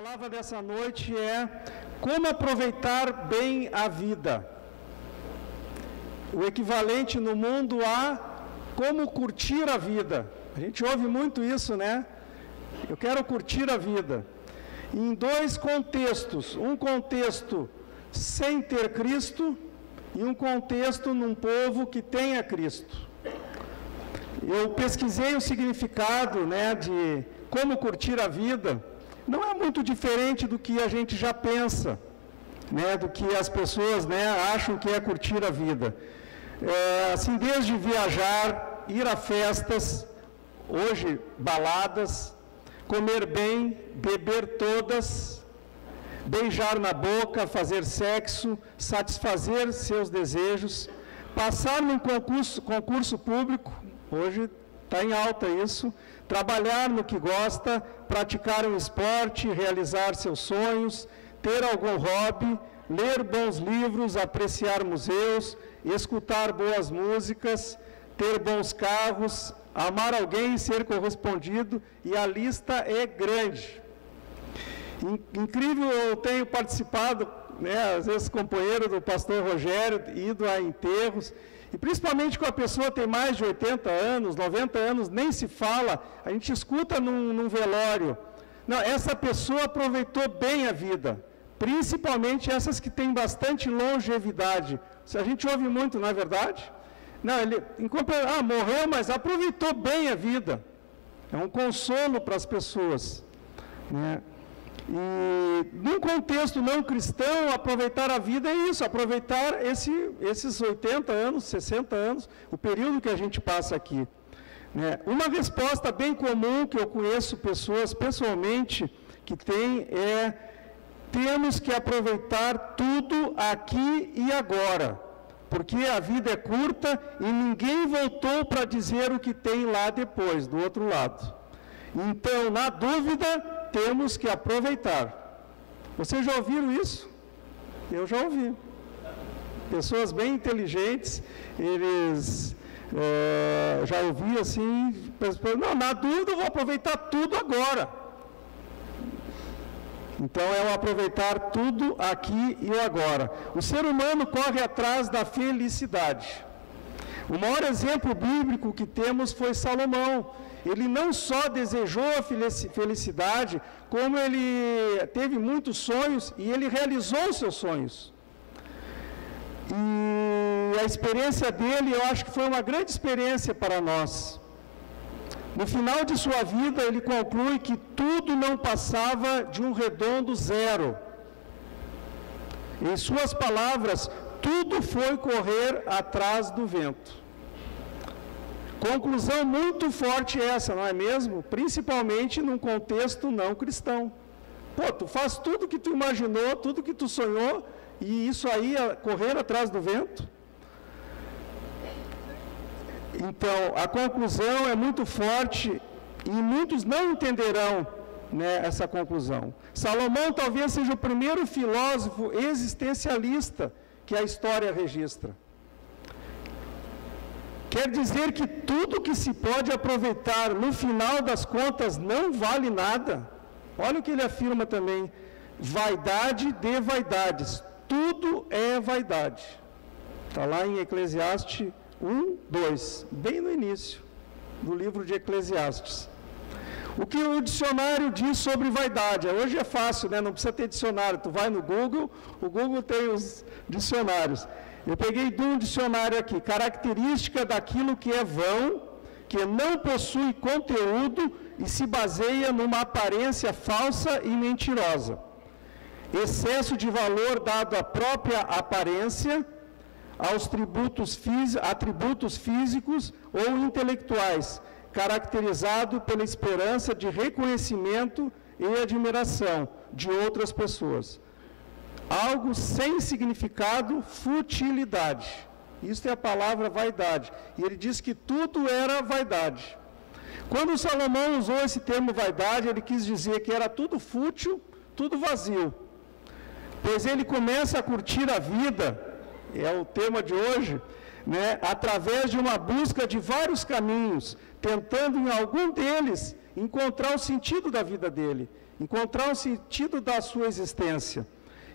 palavra dessa noite é como aproveitar bem a vida. O equivalente no mundo a como curtir a vida. A gente ouve muito isso, né? Eu quero curtir a vida. Em dois contextos. Um contexto sem ter Cristo e um contexto num povo que tenha Cristo. Eu pesquisei o significado, né, de como curtir a vida. Não é muito diferente do que a gente já pensa, né, do que as pessoas, né, acham que é curtir a vida. Assim, desde viajar, ir a festas, hoje baladas, comer bem, beber todas, beijar na boca, fazer sexo, satisfazer seus desejos, passar num concurso público, hoje está em alta isso, trabalhar no que gosta, praticar um esporte, realizar seus sonhos, ter algum hobby, ler bons livros, apreciar museus, escutar boas músicas, ter bons carros, amar alguém e ser correspondido, e a lista é grande. Incrível, eu tenho participado, né, às vezes companheiro do pastor Rogério, ido a enterros, e principalmente quando a pessoa tem mais de 80 anos, 90 anos, nem se fala, a gente escuta num velório. Não, essa pessoa aproveitou bem a vida, principalmente essas que têm bastante longevidade. A gente ouve muito, não é verdade? Não, ele morreu, mas aproveitou bem a vida. É um consolo para as pessoas, né? E num contexto não cristão, aproveitar a vida é isso, aproveitar esses 80 anos, 60 anos, o período que a gente passa aqui, né? Uma resposta bem comum que eu conheço pessoas pessoalmente que tem temos que aproveitar tudo aqui e agora, porque a vida é curta e ninguém voltou para dizer o que tem lá depois, do outro lado. Então, na dúvida, temos que aproveitar. Vocês já ouviram isso? Eu já ouvi. Pessoas bem inteligentes, eles já ouvi assim, não, na dúvida eu vou aproveitar tudo agora. Então é o aproveitar tudo aqui e agora. O ser humano corre atrás da felicidade. O maior exemplo bíblico que temos foi Salomão. Ele não só desejou a felicidade, como ele teve muitos sonhos e ele realizou os seus sonhos. E a experiência dele, eu acho que foi uma grande experiência para nós. No final de sua vida, ele conclui que tudo não passava de um redondo zero. Em suas palavras, tudo foi correr atrás do vento. Conclusão muito forte essa, não é mesmo? Principalmente num contexto não cristão. Pô, tu faz tudo que tu imaginou, tudo que tu sonhou, e isso aí é correr atrás do vento? Então, a conclusão é muito forte e muitos não entenderão, né, essa conclusão. Salomão talvez seja o primeiro filósofo existencialista que a história registra. Quer dizer que tudo que se pode aproveitar, no final das contas, não vale nada. Olha o que ele afirma também. Vaidade de vaidades. Tudo é vaidade. Está lá em Eclesiastes 1, 2, bem no início do livro de Eclesiastes. O que o dicionário diz sobre vaidade? Hoje é fácil, né? Não precisa ter dicionário. Tu vai no Google, o Google tem os dicionários. Eu peguei de um dicionário aqui, característica daquilo que é vão, que não possui conteúdo e se baseia numa aparência falsa e mentirosa. Excesso de valor dado à própria aparência, aos atributos físicos ou intelectuais, caracterizado pela esperança de reconhecimento e admiração de outras pessoas. Algo sem significado, futilidade. Isso é a palavra vaidade. E ele diz que tudo era vaidade. Quando Salomão usou esse termo vaidade, ele quis dizer que era tudo fútil, tudo vazio. Pois ele começa a curtir a vida, é o tema de hoje, né, através de uma busca de vários caminhos, tentando em algum deles encontrar o sentido da vida dele. encontrar um sentido da sua existência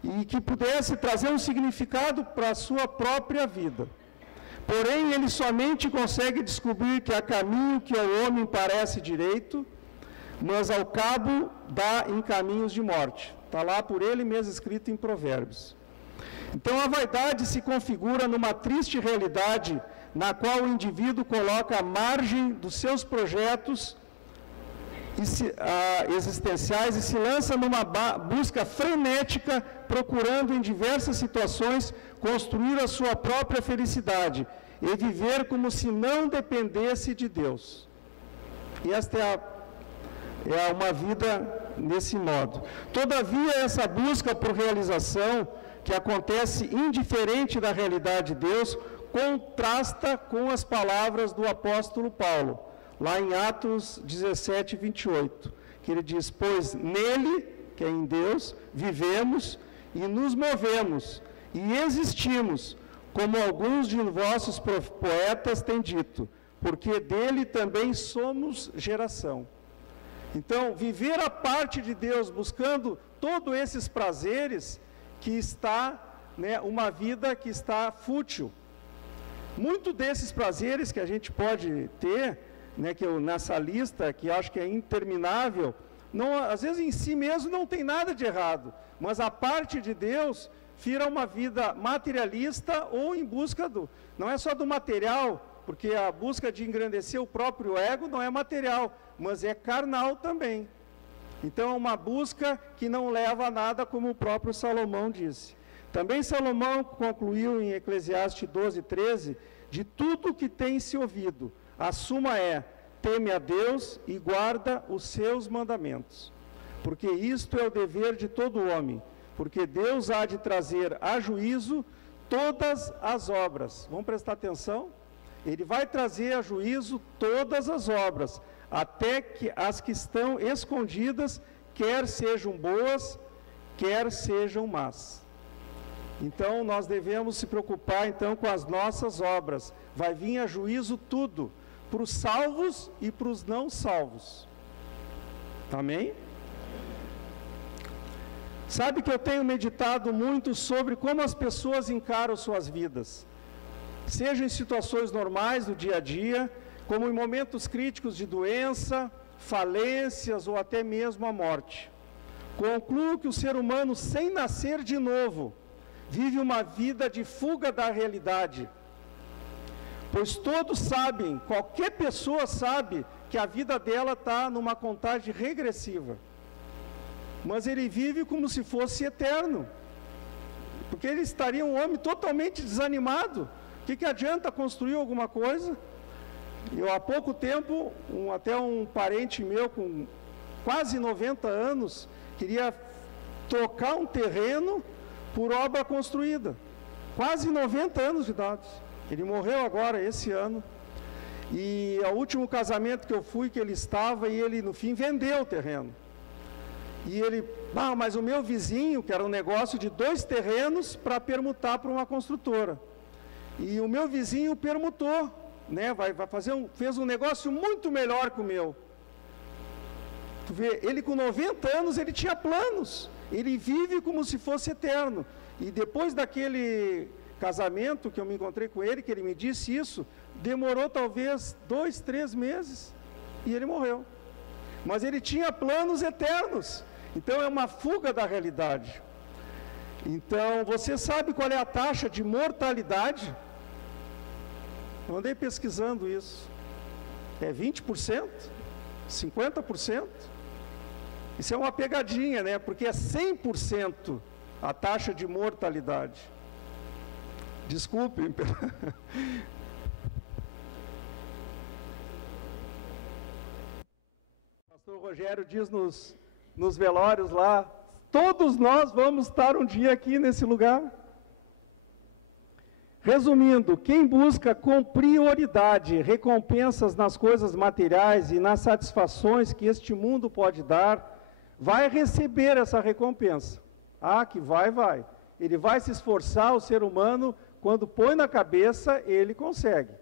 e que pudesse trazer um significado para a sua própria vida. Porém, ele somente consegue descobrir que há caminho que ao homem parece direito, mas ao cabo dá em caminhos de morte. Está lá por ele mesmo escrito em Provérbios. Então, a vaidade se configura numa triste realidade na qual o indivíduo coloca à margem dos seus projetos existenciais e se lança numa busca frenética, procurando em diversas situações construir a sua própria felicidade e viver como se não dependesse de Deus. E esta é uma vida nesse modo. Todavia, essa busca por realização, que acontece indiferente da realidade de Deus, contrasta com as palavras do apóstolo Paulo, lá em Atos 17, 28, que ele diz: pois nele, que é em Deus, vivemos e nos movemos e existimos, como alguns de vossos poetas têm dito, porque dele também somos geração. Então, viver a parte de Deus, buscando todos esses prazeres, que está, uma vida que está fútil. Muito desses prazeres que a gente pode ter, que eu, nessa lista, que acho que é interminável, não, às vezes em si mesmo não tem nada de errado, mas a parte de Deus vira uma vida materialista ou em busca não é só do material, porque a busca de engrandecer o próprio ego não é material, mas é carnal também. Então é uma busca que não leva a nada, como o próprio Salomão disse. Também Salomão concluiu em Eclesiastes 12, 13, de tudo que tem se ouvido, a suma é: teme a Deus e guarda os seus mandamentos, porque isto é o dever de todo homem, porque Deus há de trazer a juízo todas as obras. Vamos prestar atenção? Ele vai trazer a juízo todas as obras, até que as que estão escondidas, quer sejam boas, quer sejam más. Então, nós devemos se preocupar então com as nossas obras. Vai vir a juízo tudo, para os salvos e para os não salvos. Amém? Sabe que eu tenho meditado muito sobre como as pessoas encaram suas vidas, seja em situações normais do dia a dia, como em momentos críticos de doença, falências ou até mesmo a morte. Concluo que o ser humano, sem nascer de novo, vive uma vida de fuga da realidade, pois todos sabem, qualquer pessoa sabe, que a vida dela está numa contagem regressiva, mas ele vive como se fosse eterno, porque ele estaria um homem totalmente desanimado. O que adianta construir alguma coisa? Eu, há pouco tempo, até um parente meu com quase 90 anos, queria trocar um terreno por obra construída, quase 90 anos de idade. Ele morreu agora, esse ano, e o último casamento que eu fui, que ele estava, e ele no fim vendeu o terreno, e ele, mas o meu vizinho, que era um negócio de 2 terrenos para permutar para uma construtora, e o meu vizinho permutou, fez um negócio muito melhor que o meu. Tu vê, ele com 90 anos, ele tinha planos, ele vive como se fosse eterno. E depois daquele casamento que eu me encontrei com ele, que ele me disse isso, demorou talvez 2, 3 meses, e ele morreu. Mas ele tinha planos eternos. Então é uma fuga da realidade. Então, você sabe qual é a taxa de mortalidade? Eu andei pesquisando isso. É 20%? 50%? Isso é uma pegadinha, porque é 100% a taxa de mortalidade. Desculpem. O pastor Rogério diz nos velórios lá, todos nós vamos estar um dia aqui nesse lugar. Resumindo, quem busca com prioridade recompensas nas coisas materiais e nas satisfações que este mundo pode dar, vai receber essa recompensa. Que vai. Ele vai se esforçar, o ser humano, quando põe na cabeça, ele consegue.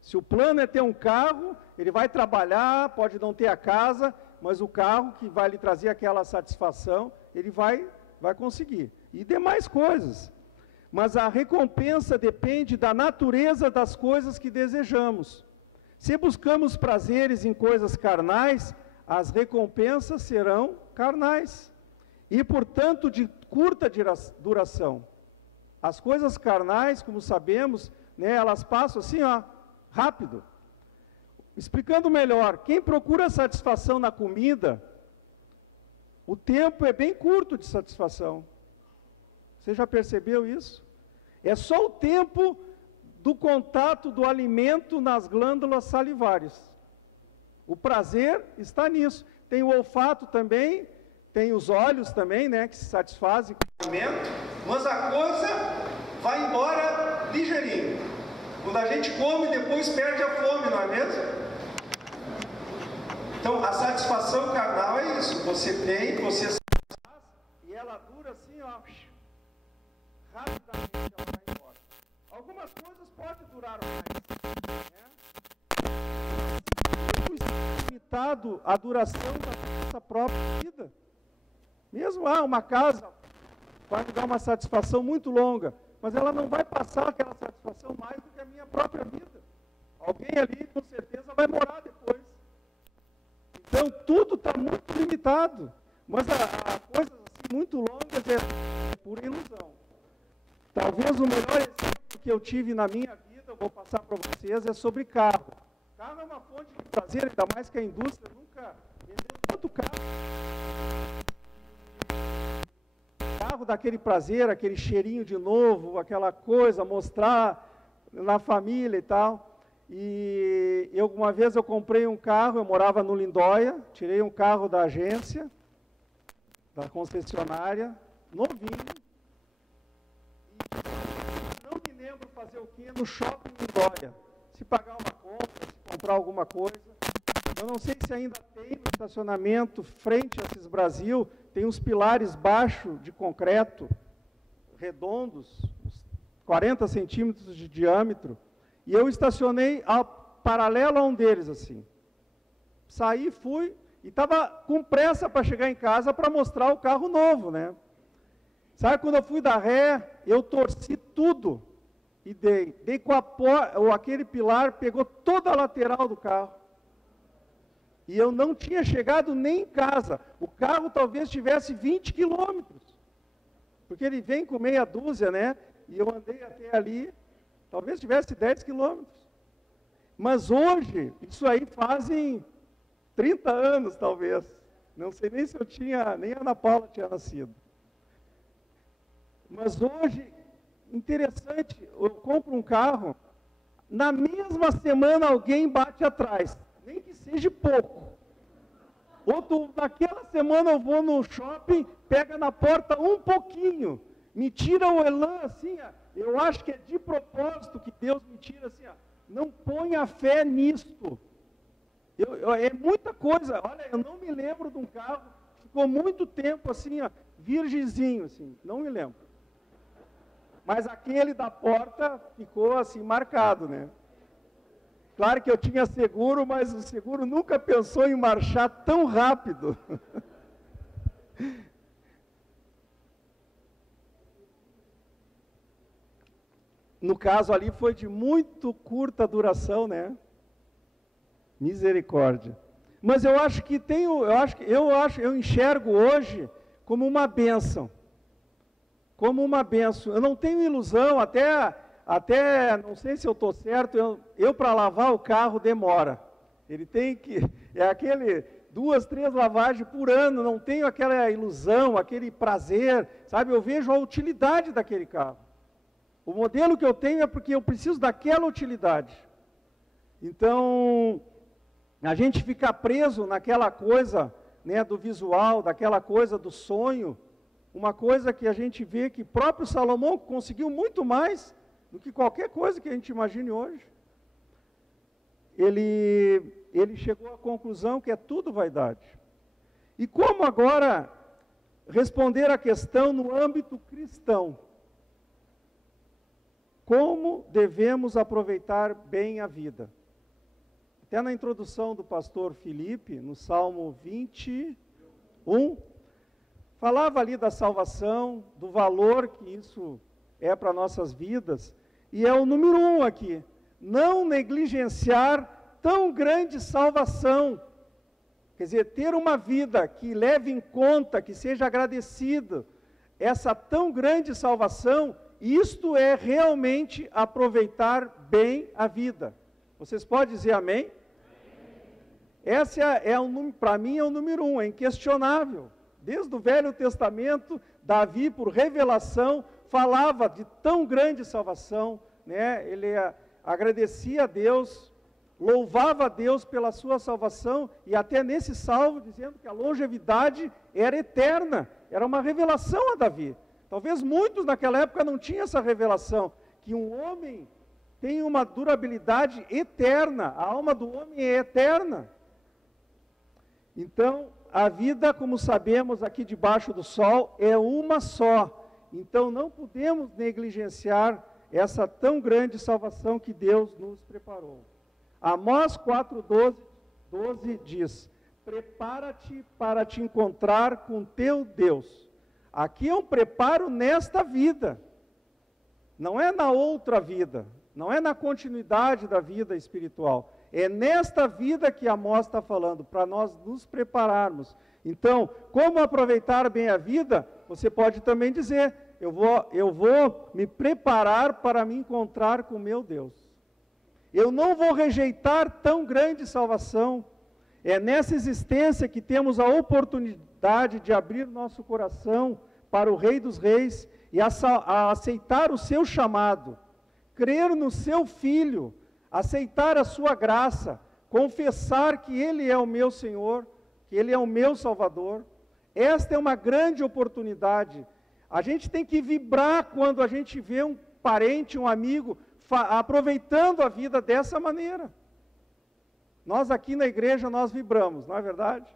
Se o plano é ter um carro, ele vai trabalhar, pode não ter a casa, mas o carro que vai lhe trazer aquela satisfação, ele vai conseguir. E demais coisas. Mas a recompensa depende da natureza das coisas que desejamos. Se buscamos prazeres em coisas carnais, as recompensas serão carnais. E, portanto, de curta duração. As coisas carnais, como sabemos, né, elas passam assim, ó, rápido. Explicando melhor, quem procura satisfação na comida, o tempo é bem curto de satisfação. Você já percebeu isso? É só o tempo do contato do alimento nas glândulas salivares. O prazer está nisso. Tem o olfato também, tem os olhos também, né, que se satisfazem com o alimento, mas a coisa vai embora ligeirinho. Quando a gente come, depois perde a fome, não é mesmo? Então, a satisfação carnal é isso. Você tem, você satisfaz, e ela dura assim, ó, rapidamente ela vai embora. Algumas coisas podem durar mais, né? Limitado a duração da nossa própria vida. Mesmo uma casa vai me dar uma satisfação muito longa, mas ela não vai passar aquela satisfação mais do que a minha própria vida. Alguém ali, com certeza, vai morar depois. Então, tudo está muito limitado. Mas a coisas assim, muito longas é pura ilusão. Talvez o melhor exemplo que eu tive na minha vida, eu vou passar para vocês, é sobre carro. Carro é uma fonte de prazer, ainda mais que a indústria nunca vendeu tanto carro. Carro daquele prazer, aquele cheirinho de novo, aquela coisa, mostrar na família e tal. E uma vez eu comprei um carro, eu morava no Lindóia, tirei um carro da agência, da concessionária, novinho. E não me lembro fazer o quê no shopping Lindóia. Se pagar uma compra, se comprar alguma coisa. Eu não sei se ainda tem no estacionamento, frente a Assis Brasil, tem uns pilares baixos de concreto, redondos, 40 centímetros de diâmetro. E eu estacionei paralelo a um deles, assim. Saí, fui, e estava com pressa para chegar em casa para mostrar o carro novo, né? Sabe, quando eu fui dar ré, eu torci tudo e dei. Dei com aquele pilar, pegou toda a lateral do carro. E eu não tinha chegado nem em casa. O carro talvez tivesse 20 quilômetros. Porque ele vem com meia dúzia, né? E eu andei até ali, talvez tivesse 10 quilômetros. Mas hoje, isso aí fazem 30 anos, talvez. Não sei nem se eu tinha, nem a Ana Paula tinha nascido. Mas hoje, interessante, eu compro um carro, na mesma semana alguém bate atrás, nem que seja pouco. Naquela semana eu vou no shopping, pega na porta um pouquinho, me tira o elan assim, ó. Eu acho que é de propósito que Deus me tira assim, ó. Não ponha fé nisto. É muita coisa. Olha, eu não me lembro de um carro que ficou muito tempo assim, ó, virgenzinho, assim, não me lembro. Mas aquele da porta ficou assim marcado, né? Claro que eu tinha seguro, mas o seguro nunca pensou em marchar tão rápido. No caso ali foi de muito curta duração, né? Misericórdia. Mas eu acho que eu enxergo hoje como uma bênção. Como uma bênção. Eu não tenho ilusão, até não sei se eu estou certo, eu para lavar o carro demora. Ele tem que, aquele 2, 3 lavagens por ano, não tenho aquela ilusão, aquele prazer, sabe? Eu vejo a utilidade daquele carro. O modelo que eu tenho é porque eu preciso daquela utilidade. Então, a gente fica preso naquela coisa, né, do visual, daquela coisa do sonho, uma coisa que a gente vê que próprio Salomão conseguiu muito mais do que qualquer coisa que a gente imagine hoje. Ele chegou à conclusão que é tudo vaidade. E como agora responder a questão no âmbito cristão? Como devemos aproveitar bem a vida? Até na introdução do pastor Felipe, no Salmo 21, falava ali da salvação, do valor que isso é para nossas vidas, e é o número 1 aqui, não negligenciar tão grande salvação. Quer dizer, ter uma vida que leve em conta, que seja agradecida, essa tão grande salvação, isto é realmente aproveitar bem a vida. Vocês podem dizer amém? Essa para mim é o número 1, é inquestionável. Desde o Velho Testamento, Davi, por revelação, falava de tão grande salvação, né? Ele agradecia a Deus, louvava a Deus pela sua salvação, e até nesse salmo, dizendo que a longevidade era eterna, era uma revelação a Davi. Talvez muitos naquela época não tinham essa revelação, que um homem tem uma durabilidade eterna, a alma do homem é eterna. Então, a vida, como sabemos aqui debaixo do sol, é uma só. Então, não podemos negligenciar essa tão grande salvação que Deus nos preparou. Amós 4:12 diz: prepara-te para te encontrar com teu Deus. Aqui é um preparo nesta vida, não é na outra vida, não é na continuidade da vida espiritual. É nesta vida que Amós está falando, para nós nos prepararmos. Então, como aproveitar bem a vida? Você pode também dizer: eu vou me preparar para me encontrar com meu Deus. Eu não vou rejeitar tão grande salvação. É nessa existência que temos a oportunidade de abrir nosso coração para o Rei dos Reis e a aceitar o seu chamado, crer no seu Filho, aceitar a sua graça, confessar que Ele é o meu Senhor, que Ele é o meu Salvador. Esta é uma grande oportunidade. A gente tem que vibrar quando a gente vê um parente, um amigo, aproveitando a vida dessa maneira. Nós aqui na igreja, nós vibramos, não é verdade?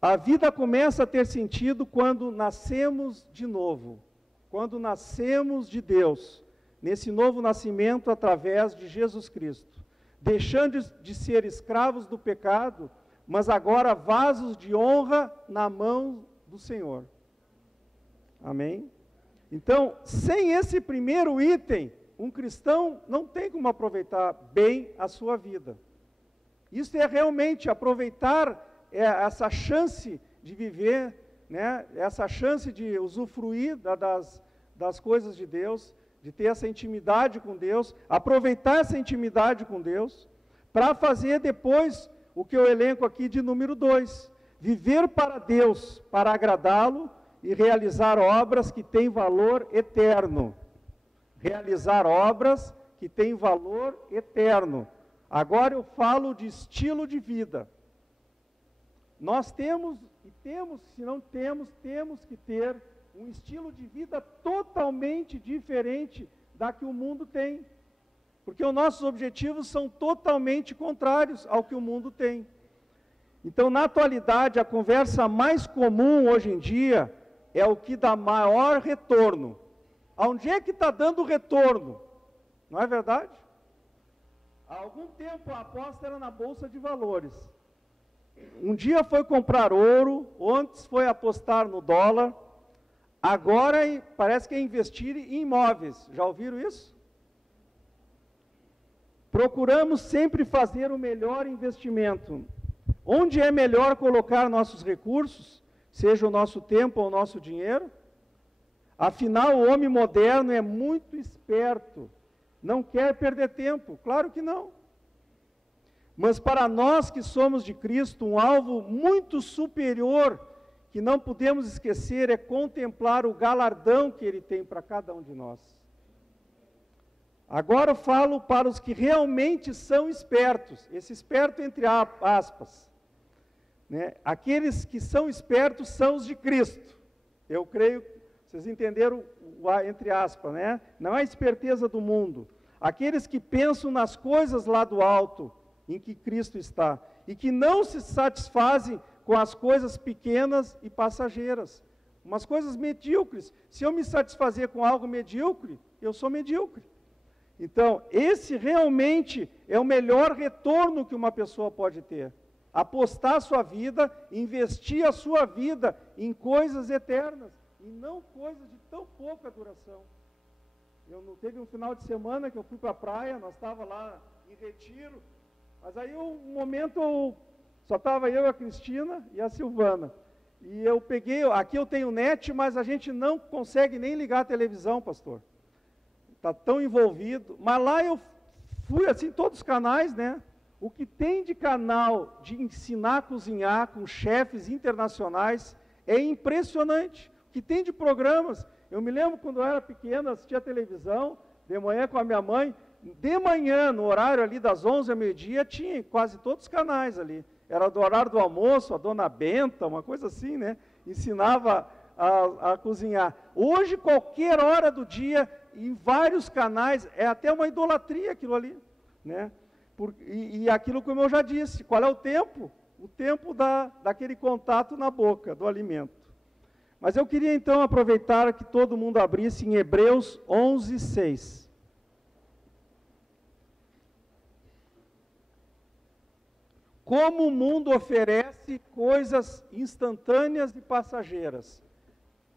A vida começa a ter sentido quando nascemos de novo, quando nascemos de Deus, nesse novo nascimento através de Jesus Cristo, deixando de ser escravos do pecado, mas agora vasos de honra na mão do Senhor. Amém? Então, sem esse primeiro item, um cristão não tem como aproveitar bem a sua vida. Isso é realmente aproveitar essa chance de viver, né? Essa chance de usufruir das coisas de Deus, de ter essa intimidade com Deus, aproveitar essa intimidade com Deus, para fazer depois o que eu elenco aqui de número 2, viver para Deus, para agradá-lo e realizar obras que têm valor eterno. Realizar obras que têm valor eterno. Agora eu falo de estilo de vida. Nós temos, se não temos, temos que ter um estilo de vida totalmente diferente da que o mundo tem. Porque os nossos objetivos são totalmente contrários ao que o mundo tem. Então, na atualidade, a conversa mais comum hoje em dia é o que dá maior retorno. Aonde é que está dando retorno? Não é verdade? Há algum tempo a aposta era na Bolsa de Valores. Um dia foi comprar ouro, antes foi apostar no dólar, agora parece que é investir em imóveis. Já ouviram isso? Procuramos sempre fazer o melhor investimento. Onde é melhor colocar nossos recursos, seja o nosso tempo ou o nosso dinheiro? Afinal, o homem moderno é muito esperto, não quer perder tempo, claro que não. Mas para nós que somos de Cristo, um alvo muito superior, que não podemos esquecer, é contemplar o galardão que Ele tem para cada um de nós. Agora eu falo para os que realmente são espertos, esse esperto entre aspas, né? Aqueles que são espertos são os de Cristo. Eu creio, vocês entenderam o entre aspas, né? Não é a esperteza do mundo. Aqueles que pensam nas coisas lá do alto, em que Cristo está, e que não se satisfazem com as coisas pequenas e passageiras, umas coisas medíocres. Se eu me satisfazer com algo medíocre, eu sou medíocre. Então, esse realmente é o melhor retorno que uma pessoa pode ter. Apostar a sua vida, investir a sua vida em coisas eternas, e não coisas de tão pouca duração. Teve um final de semana que eu fui para a praia, nós estávamos lá em retiro, mas aí um momento só estava eu, a Cristina e a Silvana. E eu peguei, aqui eu tenho net, mas a gente não consegue nem ligar a televisão, pastor. Está tão envolvido. Mas lá eu fui assim, todos os canais, né? O que tem de canal de ensinar a cozinhar com chefes internacionais é impressionante. O que tem de programas. Eu me lembro quando eu era pequeno, assistia televisão, de manhã com a minha mãe. De manhã, no horário ali das 11 ao meio-dia, tinha quase todos os canais ali. Era do horário do almoço, a dona Benta, uma coisa assim, né? Ensinava a cozinhar. Hoje, qualquer hora do dia, em vários canais, é até uma idolatria aquilo ali, né? E aquilo, como eu já disse, qual é o tempo? O tempo daquele contato na boca, do alimento. Mas eu queria então aproveitar que todo mundo abrisse em Hebreus 11, 6. Como o mundo oferece coisas instantâneas e passageiras.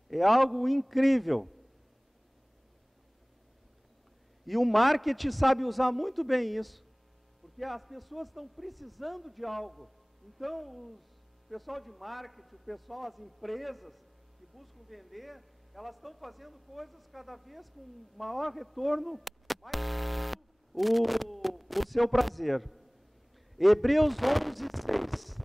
É algo incrível. E o marketing sabe usar muito bem isso. Porque as pessoas estão precisando de algo. Então, o pessoal de marketing, o pessoal, as empresas que buscam vender, elas estão fazendo coisas cada vez com maior retorno, mais o seu prazer. Hebreus 11, 6.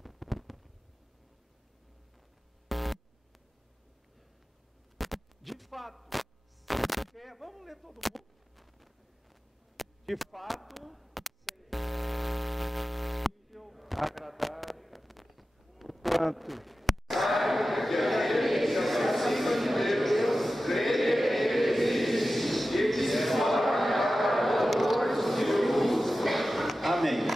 De fato, sem fé, vamos ler todo mundo. De fato, sem fé, é possível agradar o quanto. Amém.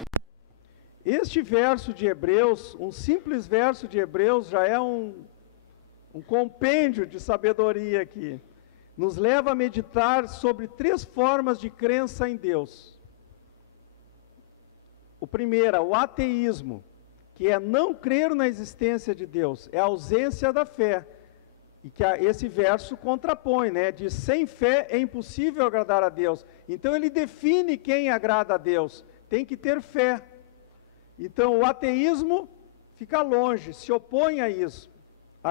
Este verso de Hebreus, um simples verso de Hebreus, já é um compêndio de sabedoria aqui. Nos leva a meditar sobre 3 formas de crença em Deus. O primeiro, o ateísmo, que é não crer na existência de Deus, é a ausência da fé. E que esse verso contrapõe, né? Diz, sem fé é impossível agradar a Deus. Então ele define quem agrada a Deus. Tem que ter fé. Então o ateísmo fica longe, se opõe a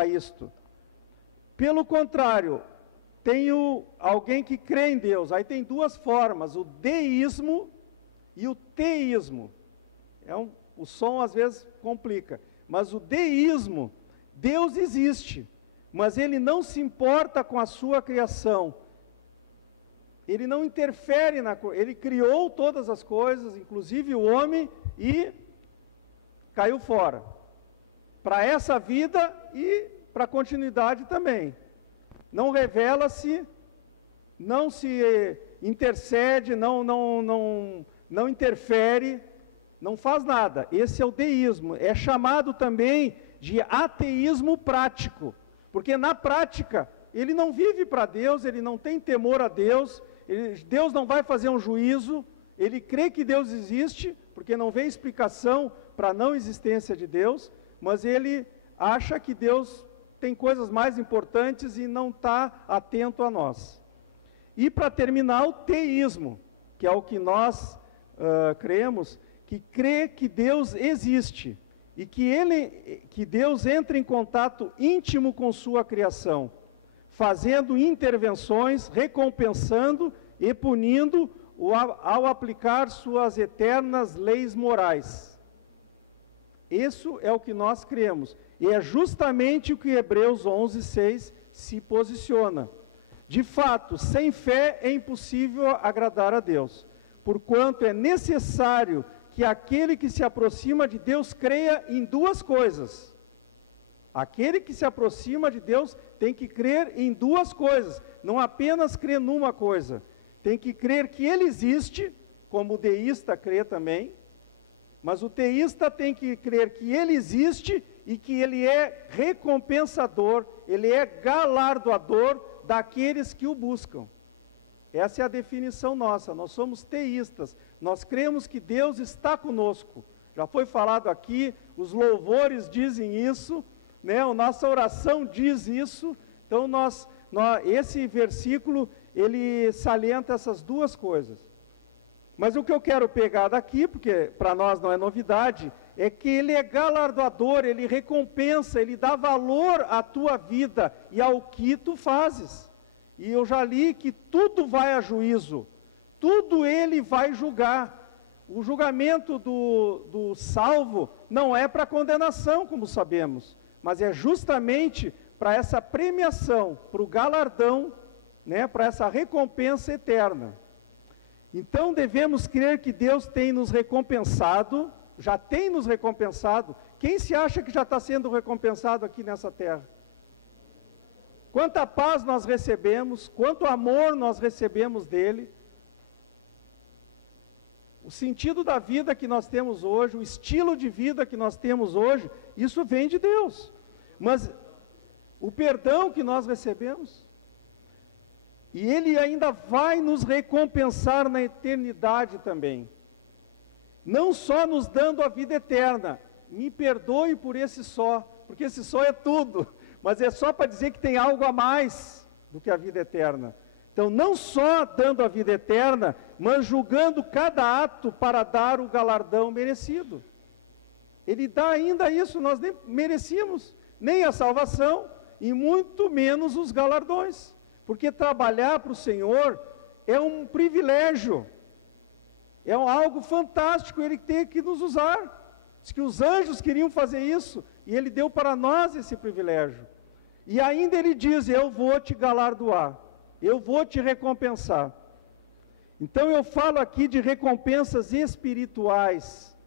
isto. Pelo contrário, tem alguém que crê em Deus. Aí tem 2 formas, o deísmo e o teísmo. O som às vezes complica. Mas o deísmo, Deus existe, mas Ele não se importa com a sua criação. Ele não interfere Ele criou todas as coisas, inclusive o homem, e caiu fora. Para essa vida e para a continuidade também. Não revela-se, não se intercede, não interfere, não faz nada. Esse é o deísmo. É chamado também de ateísmo prático. Porque na prática, ele não vive para Deus, ele não tem temor a Deus, Deus não vai fazer um juízo, ele crê que Deus existe, porque não vê explicação para a não existência de Deus, mas ele acha que Deus tem coisas mais importantes e não está atento a nós. E para terminar, o teísmo, que é o que nós cremos, que crê que Deus existe e que Deus entra em contato íntimo com sua criação, fazendo intervenções, recompensando e punindo ao aplicar suas eternas leis morais. Isso é o que nós cremos. E é justamente o que Hebreus 11, 6 se posiciona. De fato, sem fé é impossível agradar a Deus, porquanto é necessário que aquele que se aproxima de Deus creia em 2 coisas. Aquele que se aproxima de Deus tem que crer em 2 coisas, não apenas crer numa coisa. Tem que crer que Ele existe, como o deísta crê também, mas o teísta tem que crer que Ele existe e que Ele é recompensador, Ele é galardoador daqueles que o buscam. Essa é a definição nossa, nós somos teístas, nós cremos que Deus está conosco. Já foi falado aqui, os louvores dizem isso, né? A nossa oração diz isso. Então, esse versículo, ele salienta essas duas coisas. Mas o que eu quero pegar daqui, porque para nós não é novidade, é que ele é galardoador, ele recompensa, ele dá valor à tua vida e ao que tu fazes. E eu já li que tudo vai a juízo, tudo ele vai julgar. O julgamento do salvo não é para condenação, como sabemos, mas é justamente para essa premiação, para o galardão, né, para essa recompensa eterna. Então devemos crer que Deus tem nos recompensado, já tem nos recompensado. Quem se acha que já está sendo recompensado aqui nessa terra? Quanta paz nós recebemos, quanto amor nós recebemos dele. O sentido da vida que nós temos hoje, o estilo de vida que nós temos hoje, isso vem de Deus. Mas o perdão que nós recebemos, e ele ainda vai nos recompensar na eternidade também. Não só nos dando a vida eterna, me perdoe por esse só, porque esse só é tudo. Mas é só para dizer que tem algo a mais do que a vida eterna. Então, não só dando a vida eterna, mas julgando cada ato para dar o galardão merecido. Ele dá ainda isso, nós nem merecíamos, nem a salvação, e muito menos os galardões. Porque trabalhar para o Senhor é um privilégio, é algo fantástico, Ele tem que nos usar. Diz que os anjos queriam fazer isso, e Ele deu para nós esse privilégio. E ainda Ele diz, eu vou te galardoar, eu vou te recompensar. Então eu falo aqui de recompensas espirituais,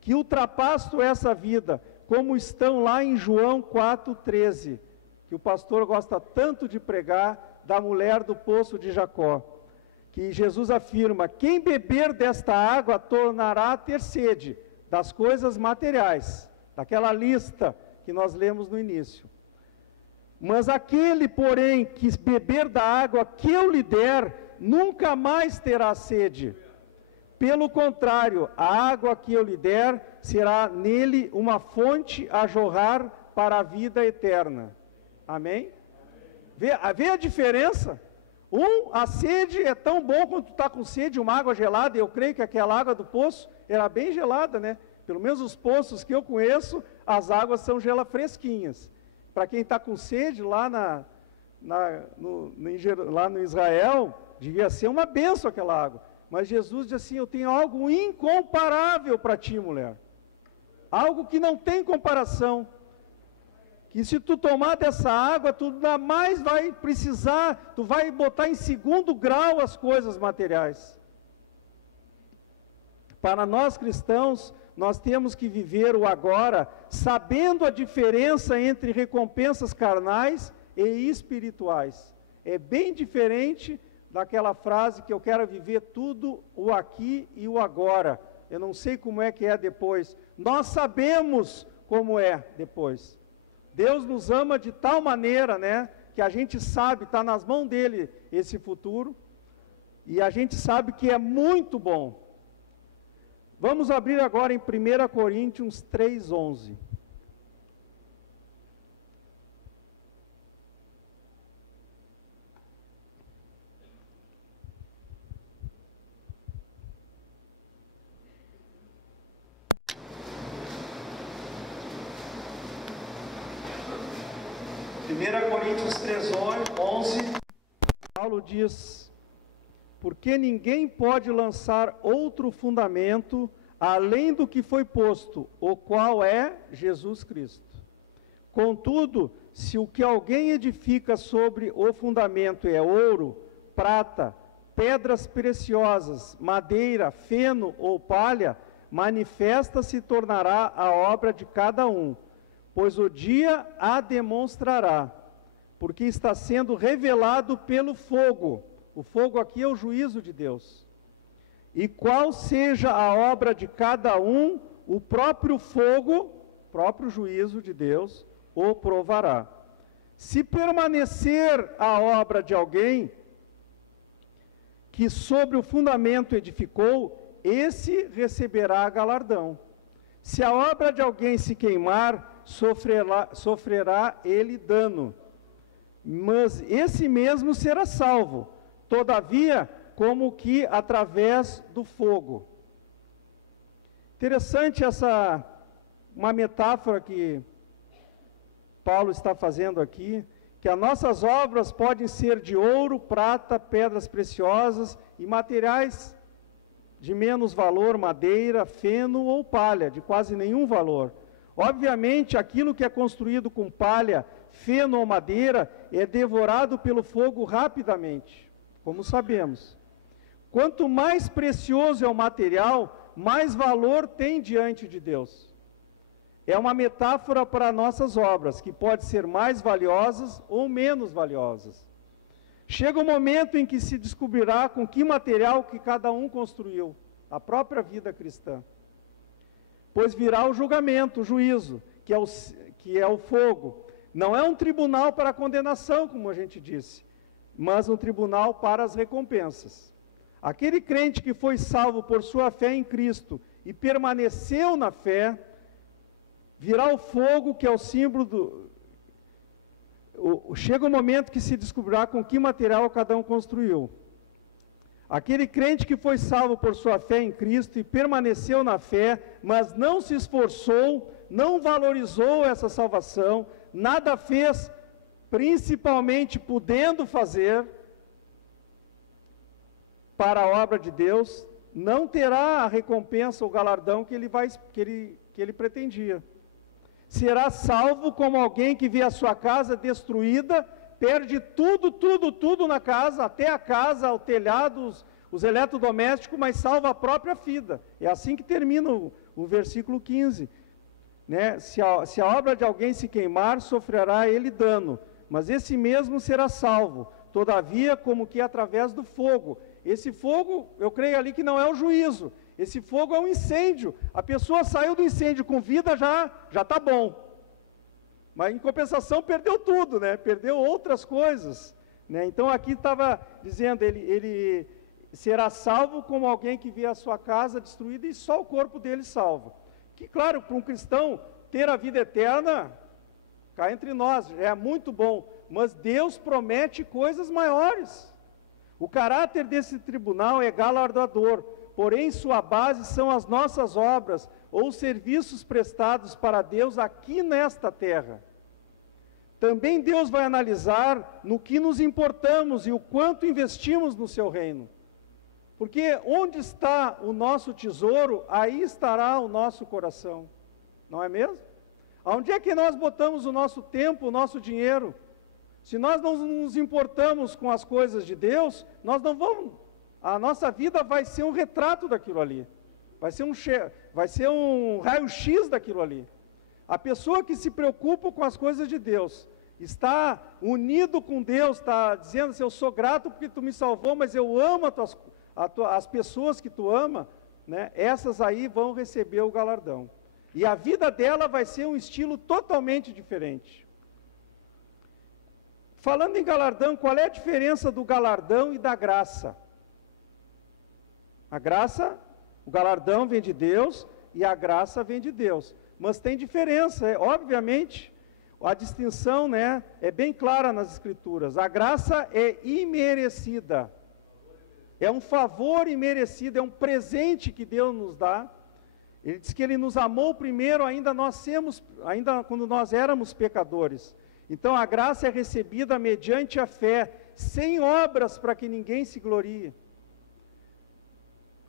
que ultrapassam essa vida, como estão lá em João 4,13, que o pastor gosta tanto de pregar, da mulher do poço de Jacó, que Jesus afirma, quem beber desta água tornará a ter sede das coisas materiais, daquela lista que nós lemos no início. Mas aquele, porém, que beber da água que eu lhe der, nunca mais terá sede. Pelo contrário, a água que eu lhe der, será nele uma fonte a jorrar para a vida eterna. Amém? Vê a diferença? A sede é tão bom quando tu está com sede, uma água gelada, e eu creio que aquela água do poço era bem gelada, né? Pelo menos os poços que eu conheço, as águas são fresquinhas. Para quem está com sede, lá no Israel, devia ser uma bênção aquela água. Mas Jesus diz assim, eu tenho algo incomparável para ti, mulher. Algo que não tem comparação. Que se tu tomar dessa água, tu ainda mais vai precisar, tu vai botar em segundo grau as coisas materiais. Para nós cristãos, nós temos que viver o agora, sabendo a diferença entre recompensas carnais e espirituais. É bem diferente daquela frase que eu quero viver tudo o aqui e o agora. Eu não sei como é que é depois. Nós sabemos como é depois. Deus nos ama de tal maneira, né, que a gente sabe, está nas mãos dele esse futuro, e a gente sabe que é muito bom. Vamos abrir agora em 1 Coríntios 3:11. Coríntios 3:11, Paulo diz, porque ninguém pode lançar outro fundamento além do que foi posto, o qual é Jesus Cristo. Contudo, se o que alguém edifica sobre o fundamento é ouro, prata, pedras preciosas, madeira, feno ou palha, manifesta se tornará a obra de cada um, pois o dia a demonstrará, porque está sendo revelado pelo fogo. O fogo aqui é o juízo de Deus. E qual seja a obra de cada um, o próprio fogo, próprio juízo de Deus, o provará. Se permanecer a obra de alguém, que sobre o fundamento edificou, esse receberá galardão. Se a obra de alguém se queimar, sofrerá ele dano, mas esse mesmo será salvo, todavia, como que através do fogo. Interessante uma metáfora que Paulo está fazendo aqui, que as nossas obras podem ser de ouro, prata, pedras preciosas e materiais de menos valor, madeira, feno ou palha, de quase nenhum valor. Obviamente, aquilo que é construído com palha, feno ou madeira é devorado pelo fogo rapidamente, como sabemos. Quanto mais precioso é o material, mais valor tem diante de Deus. É uma metáfora para nossas obras, que podem ser mais valiosas ou menos valiosas. Chega o momento em que se descobrirá com que material que cada um construiu, a própria vida cristã. Pois virá o julgamento, o juízo, que é o fogo. Não é um tribunal para a condenação, como a gente disse, mas um tribunal para as recompensas. Aquele crente que foi salvo por sua fé em Cristo e permaneceu na fé, virá o fogo, que é o símbolo chega o momento que se descobrirá com que material cada um construiu. Aquele crente que foi salvo por sua fé em Cristo e permaneceu na fé, mas não se esforçou, não valorizou essa salvação, nada fez, principalmente podendo fazer para a obra de Deus, não terá a recompensa ou galardão que ele pretendia. Será salvo como alguém que vê a sua casa destruída, perde tudo na casa, até a casa, o telhado, os eletrodomésticos, mas salva a própria vida. É assim que termina o versículo 15. Né? Se a obra de alguém se queimar, sofrerá ele dano, mas esse mesmo será salvo, todavia, como que através do fogo. Esse fogo, eu creio ali que não é o juízo, esse fogo é um incêndio. A pessoa saiu do incêndio com vida, já está bom. Mas em compensação perdeu tudo, né? Perdeu outras coisas. Né? Então aqui estava dizendo, ele será salvo como alguém que vê a sua casa destruída e só o corpo dele salvo. Que claro, para um cristão, ter a vida eterna, cá entre nós, é muito bom. Mas Deus promete coisas maiores. O caráter desse tribunal é galardoador, porém sua base são as nossas obras ou serviços prestados para Deus aqui nesta terra. Também Deus vai analisar no que nos importamos e o quanto investimos no seu reino. Porque onde está o nosso tesouro, aí estará o nosso coração. Não é mesmo? Onde é que nós botamos o nosso tempo, o nosso dinheiro? Se nós não nos importamos com as coisas de Deus, nós não vamos, a nossa vida vai ser um retrato daquilo ali, vai ser um raio-x daquilo ali. A pessoa que se preocupa com as coisas de Deus, está unido com Deus, está dizendo assim, eu sou grato porque tu me salvou, mas eu amo as pessoas que tu ama, né? Essas aí vão receber o galardão. E a vida dela vai ser um estilo totalmente diferente. Falando em galardão, qual é a diferença do galardão e da graça? A graça, o galardão vem de Deus e a graça vem de Deus. Mas tem diferença, obviamente, a distinção, né, é bem clara nas Escrituras. A graça é imerecida. É um favor imerecido, é um presente que Deus nos dá. Ele diz que Ele nos amou primeiro, ainda quando nós éramos pecadores. Então a graça é recebida mediante a fé, sem obras para que ninguém se glorie.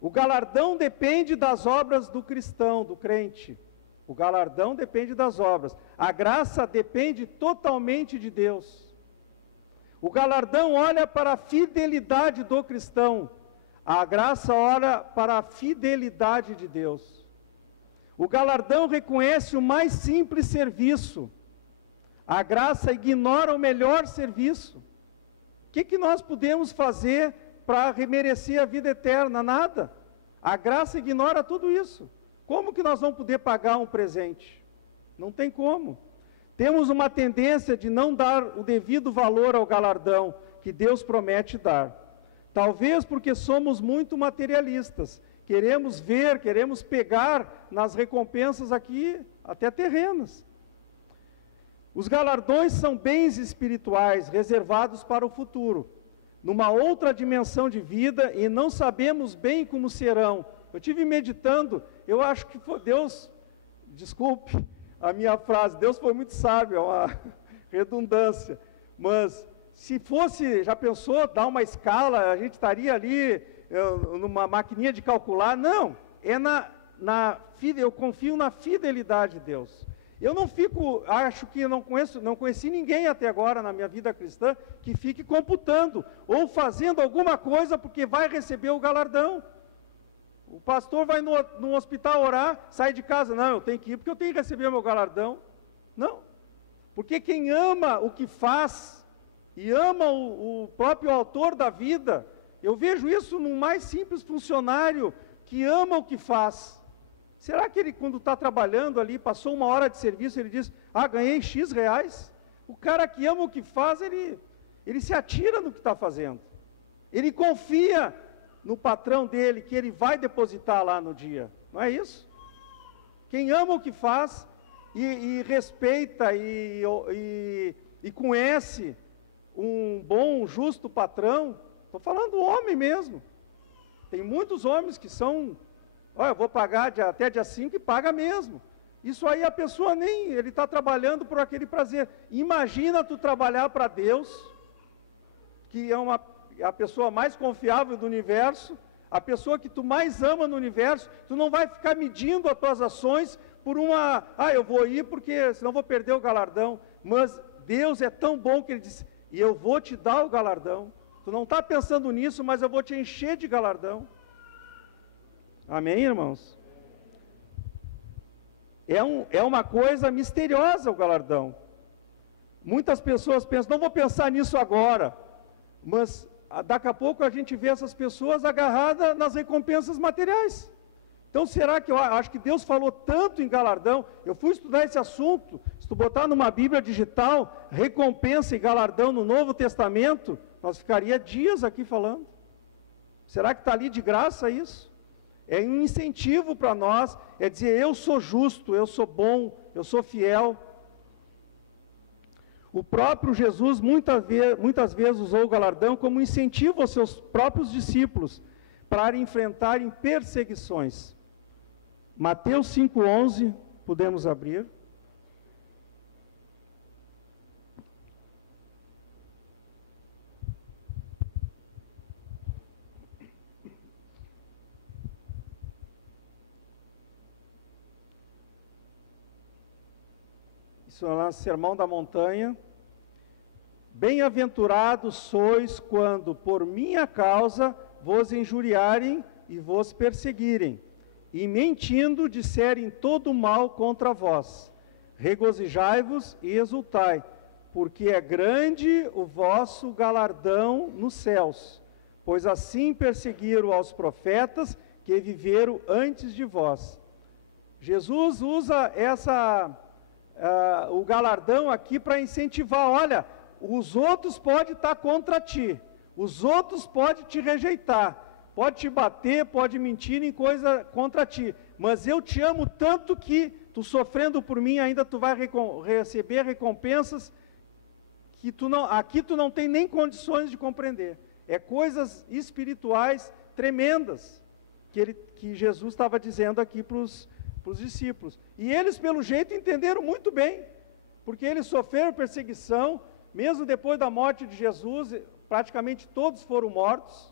O galardão depende das obras do cristão, do crente. O galardão depende das obras. A graça depende totalmente de Deus. O galardão olha para a fidelidade do cristão. A graça olha para a fidelidade de Deus. O galardão reconhece o mais simples serviço. A graça ignora o melhor serviço. O que nós podemos fazer para remerecer a vida eterna? Nada. A graça ignora tudo isso. Como que nós vamos poder pagar um presente? Não tem como. Temos uma tendência de não dar o devido valor ao galardão que Deus promete dar. Talvez porque somos muito materialistas. Queremos ver, queremos pegar nas recompensas aqui, até terrenas. Os galardões são bens espirituais reservados para o futuro, numa outra dimensão de vida, e não sabemos bem como serão. Eu tive meditando, eu acho que foi Deus, desculpe a minha frase, Deus foi muito sábio, é uma redundância, mas se fosse, já pensou, dar uma escala, a gente estaria ali numa maquininha de calcular? Não, eu confio na fidelidade de Deus. Eu não fico, acho que não conheci ninguém até agora na minha vida cristã que fique computando ou fazendo alguma coisa porque vai receber o galardão. O pastor vai no hospital orar, sai de casa, não, eu tenho que ir porque eu tenho que receber o meu galardão. Não, porque quem ama o que faz e ama o próprio autor da vida, eu vejo isso no mais simples funcionário que ama o que faz. Será que ele, quando está trabalhando ali, passou uma hora de serviço, ele diz, ganhei X reais? O cara que ama o que faz, ele se atira no que está fazendo. Ele confia no patrão dele, que ele vai depositar lá no dia. Não é isso? Quem ama o que faz e respeita e conhece um bom, justo patrão, estou falando do homem mesmo. Tem muitos homens que são... eu vou pagar até dia 5 e paga mesmo. Isso aí a pessoa ele está trabalhando por aquele prazer. Imagina tu trabalhar para Deus, que é a pessoa mais confiável do universo, a pessoa que tu mais ama no universo, tu não vai ficar medindo as tuas ações por eu vou ir porque senão vou perder o galardão. Mas Deus é tão bom que Ele diz, e eu vou te dar o galardão. Tu não está pensando nisso, mas eu vou te encher de galardão. Amém, irmãos? É uma coisa misteriosa o galardão. Muitas pessoas pensam, não vou pensar nisso agora, mas daqui a pouco a gente vê essas pessoas agarradas nas recompensas materiais. Então será que eu acho que Deus falou tanto em galardão? Eu fui estudar esse assunto, se tu botar numa Bíblia digital, recompensa e galardão no Novo Testamento, nós ficaria dias aqui falando. Será que está ali de graça isso? É um incentivo para nós, é dizer, eu sou justo, eu sou bom, eu sou fiel. O próprio Jesus muitas vezes usou o galardão como incentivo aos seus próprios discípulos para enfrentarem perseguições. Mateus 5,11, podemos abrir. Isso é no Sermão da Montanha. Bem-aventurados sois quando, por minha causa, vos injuriarem e vos perseguirem, e mentindo disserem todo mal contra vós. Regozijai-vos e exultai, porque é grande o vosso galardão nos céus, pois assim perseguiram aos profetas que viveram antes de vós. Jesus usa o galardão aqui para incentivar, olha, os outros podem estar contra ti, os outros podem te rejeitar, pode te bater, pode mentir em coisa contra ti, mas eu te amo tanto que, tu sofrendo por mim, ainda tu vai receber recompensas que aqui tu não tem nem condições de compreender. É coisas espirituais tremendas que Jesus estava dizendo aqui para os discípulos. E eles, pelo jeito, entenderam muito bem, porque eles sofreram perseguição, mesmo depois da morte de Jesus, praticamente todos foram mortos,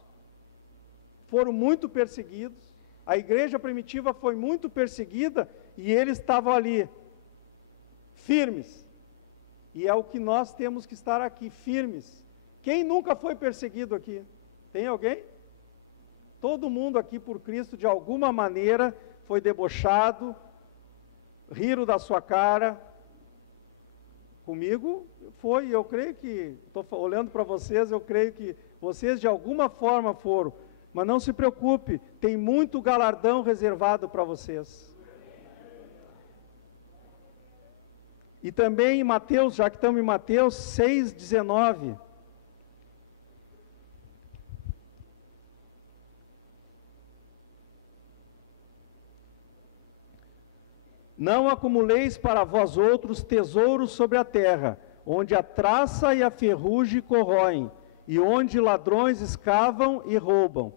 foram muito perseguidos, a igreja primitiva foi muito perseguida, e eles estavam ali, firmes, e é o que nós temos que estar aqui, firmes. Quem nunca foi perseguido aqui? Tem alguém? Todo mundo aqui por Cristo, de alguma maneira, foi debochado, riram da sua cara. Comigo foi, eu creio que, estou olhando para vocês, eu creio que vocês de alguma forma foram, mas não se preocupe, tem muito galardão reservado para vocês. E também em Mateus, já que estamos em Mateus 6,19, Não acumuleis para vós outros tesouros sobre a terra, onde a traça e a ferrugem corroem, e onde ladrões escavam e roubam.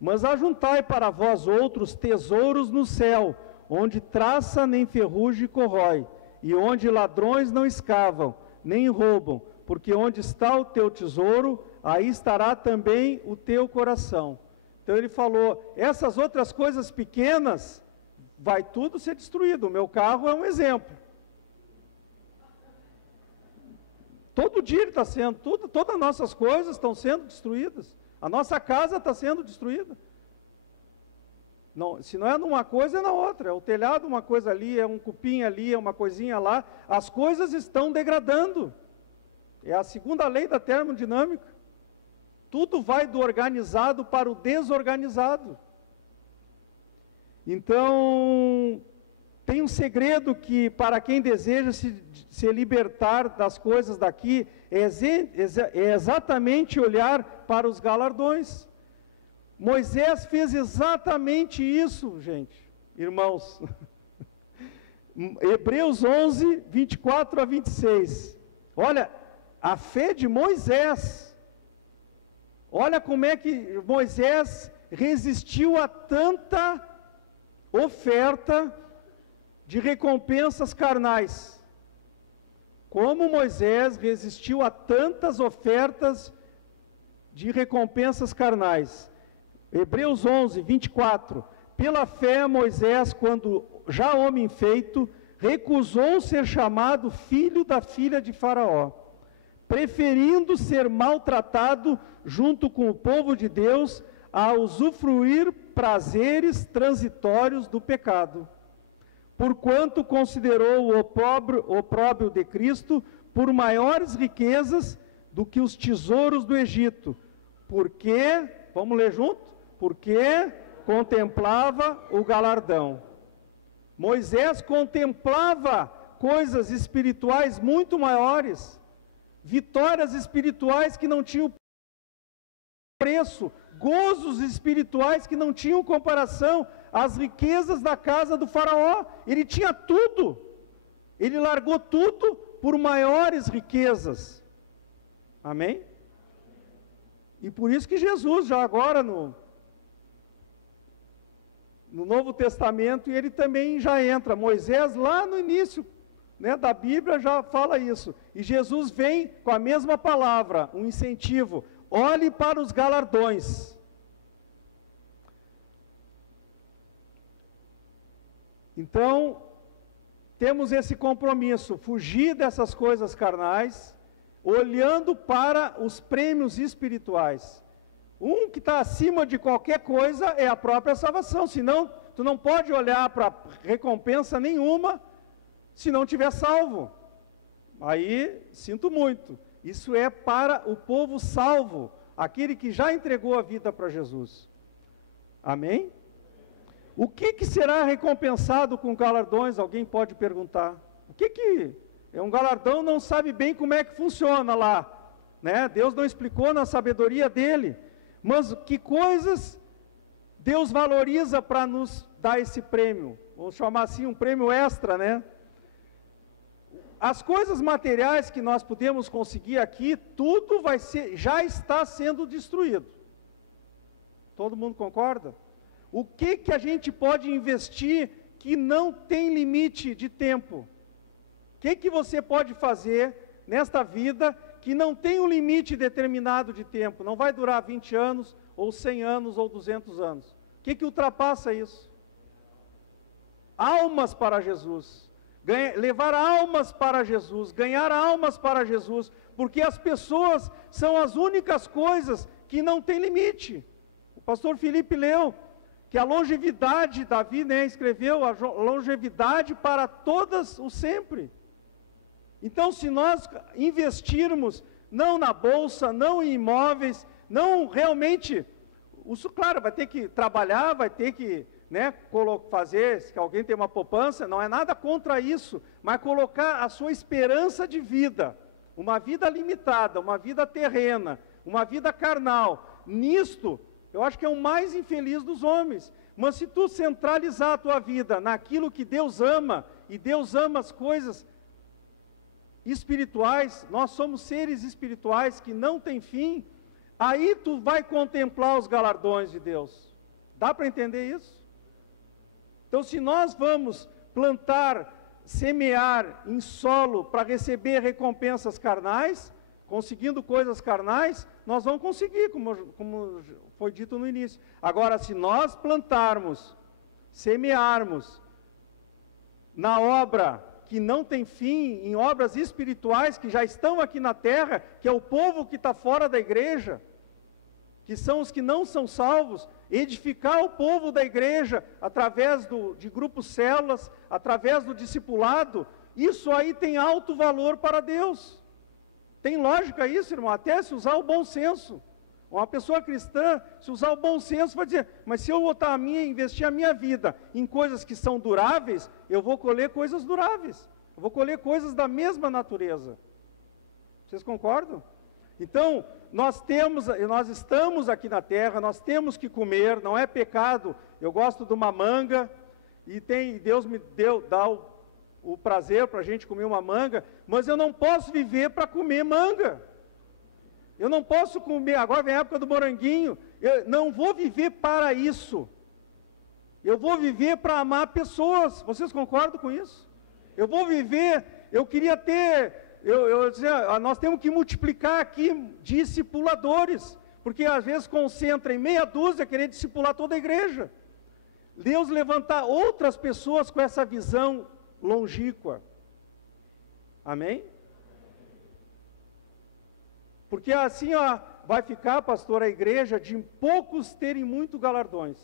Mas ajuntai para vós outros tesouros no céu, onde traça nem ferrugem corrói, e onde ladrões não escavam, nem roubam, porque onde está o teu tesouro, aí estará também o teu coração. Então ele falou, essas outras coisas pequenas, vai tudo ser destruído. O meu carro é um exemplo. Todo dia ele está sendo, todas as nossas coisas estão sendo destruídas. A nossa casa está sendo destruída. Não, se não é numa coisa, é na outra. É o telhado, uma coisa ali, é um cupim ali, é uma coisinha lá. As coisas estão degradando. É a segunda lei da termodinâmica. Tudo vai do organizado para o desorganizado. Então, tem um segredo que, para quem deseja se libertar das coisas daqui, é exatamente olhar para os galardões. Moisés fez exatamente isso, gente, irmãos. Hebreus 11, 24 a 26. Olha, a fé de Moisés. Olha como é que Moisés resistiu a tanta oferta de recompensas carnais. Como Moisés resistiu a tantas ofertas de recompensas carnais. Hebreus 11, 24. Pela fé, Moisés, quando já homem feito, recusou ser chamado filho da filha de Faraó, preferindo ser maltratado junto com o povo de Deus, a usufruir prazeres transitórios do pecado. Porquanto considerou o opróbrio de Cristo por maiores riquezas do que os tesouros do Egito, porque, vamos ler junto? Porque contemplava o galardão. Moisés contemplava coisas espirituais muito maiores, vitórias espirituais que não tinham preço, gozos espirituais que não tinham comparação às riquezas da casa do faraó. Ele tinha tudo, ele largou tudo por maiores riquezas. Amém? E por isso que Jesus, já agora no Novo Testamento, ele também já entra. Moisés, lá no início, né, da Bíblia, já fala isso. E Jesus vem com a mesma palavra, um incentivo. Olhe para os galardões. Então, temos esse compromisso, fugir dessas coisas carnais, olhando para os prêmios espirituais. Um que está acima de qualquer coisa é a própria salvação, senão tu não pode olhar para recompensa nenhuma se não tiver salvo. Aí, sinto muito, isso é para o povo salvo, aquele que já entregou a vida para Jesus. Amém? O que será recompensado com galardões? Alguém pode perguntar. O que é um galardão? Não sabe bem como é que funciona lá, né? Deus não explicou na sabedoria dele. Mas que coisas Deus valoriza para nos dar esse prêmio? Vamos chamar assim um prêmio extra, né? As coisas materiais que nós podemos conseguir aqui, tudo já está sendo destruído. Todo mundo concorda? O que a gente pode investir que não tem limite de tempo? O que você pode fazer nesta vida que não tem um limite determinado de tempo? Não vai durar 20 anos, ou 100 anos, ou 200 anos. O que ultrapassa isso? Almas para Jesus. Levar almas para Jesus, ganhar almas para Jesus, porque as pessoas são as únicas coisas que não têm limite. O pastor Felipe leu que a longevidade, Davi, né, escreveu a longevidade para todas o sempre. Então, se nós investirmos não na bolsa, não em imóveis, não realmente, isso, claro, vai ter que trabalhar, vai ter que, né, fazer, se alguém tem uma poupança, não é nada contra isso, mas colocar a sua esperança de vida, uma vida limitada, uma vida terrena, uma vida carnal, nisto, eu acho que é o mais infeliz dos homens. Mas se tu centralizar a tua vida naquilo que Deus ama e Deus ama as coisas espirituais, nós somos seres espirituais que não têm fim, aí tu vai contemplar os galardões de Deus. Dá para entender isso? Então, se nós vamos plantar, semear em solo para receber recompensas carnais, conseguindo coisas carnais, nós vamos conseguir, como foi dito no início. Agora, se nós plantarmos, semearmos na obra que não tem fim, em obras espirituais que já estão aqui na terra, que é o povo que está fora da igreja, que são os que não são salvos, edificar o povo da igreja através de grupos células, através do discipulado, isso aí tem alto valor para Deus. Tem lógica isso, irmão, até se usar o bom senso. Uma pessoa cristã, se usar o bom senso, vai dizer, mas se eu botar investir a minha vida em coisas que são duráveis, eu vou colher coisas duráveis. Eu vou colher coisas da mesma natureza. Vocês concordam? Então, nós estamos aqui na terra, nós temos que comer, não é pecado. Eu gosto de uma manga, e Deus me dá o prazer para a gente comer uma manga, mas eu não posso viver para comer manga. Eu não posso comer, agora vem a época do moranguinho, eu não vou viver para isso. Eu vou viver para amar pessoas. Vocês concordam com isso? Eu vou viver, eu queria ter, nós temos que multiplicar aqui discipuladores, porque às vezes concentra em meia dúzia querer discipular toda a igreja. Deus levantar outras pessoas com essa visão longínqua. Amém? Porque assim, vai ficar, pastor, a igreja de poucos terem muito galardões.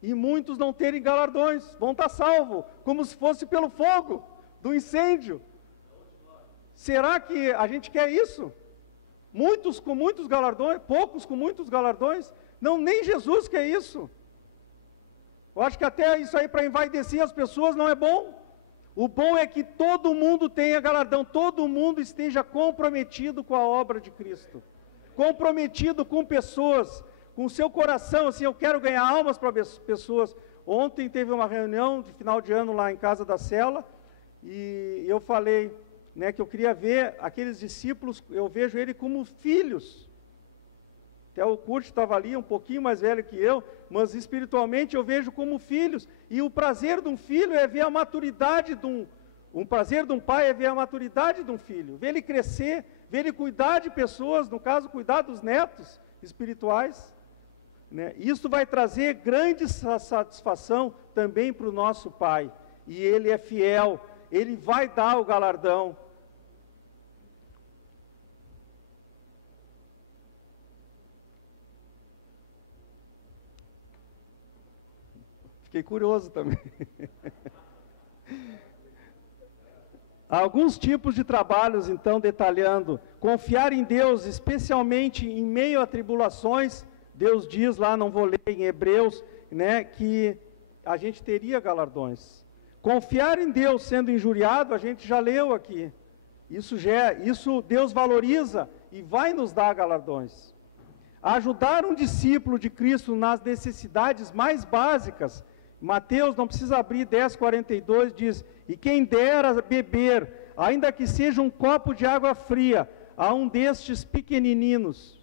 E muitos não terem galardões, vão estar salvos, como se fosse pelo fogo do incêndio. Será que a gente quer isso? Muitos com muitos galardões, poucos com muitos galardões? Não, nem Jesus quer isso. Eu acho que até isso aí para envaidecer as pessoas não é bom. O bom é que todo mundo tenha galardão, todo mundo esteja comprometido com a obra de Cristo, comprometido com pessoas, com o seu coração, assim, eu quero ganhar almas para pessoas. Ontem teve uma reunião de final de ano lá em casa da cela, e eu falei, né, que eu queria ver aqueles discípulos, eu vejo ele como filhos. Até o Curte estava ali, um pouquinho mais velho que eu, mas espiritualmente eu vejo como filhos. E o prazer de um filho é ver a maturidade o prazer de um pai é ver a maturidade de um filho, ver ele crescer, ver ele cuidar de pessoas, no caso, cuidar dos netos espirituais. Né? Isso vai trazer grande satisfação também para o nosso pai. E ele é fiel, ele vai dar o galardão. Fiquei curioso também. Alguns tipos de trabalhos, então, detalhando. Confiar em Deus, especialmente em meio a tribulações. Deus diz lá, não vou ler em Hebreus, né, que a gente teria galardões. Confiar em Deus sendo injuriado, a gente já leu aqui. Isso Deus valoriza e vai nos dar galardões. Ajudar um discípulo de Cristo nas necessidades mais básicas. Mateus, não precisa abrir, 10:42, diz, e quem dera beber, ainda que seja um copo de água fria, a um destes pequenininhos,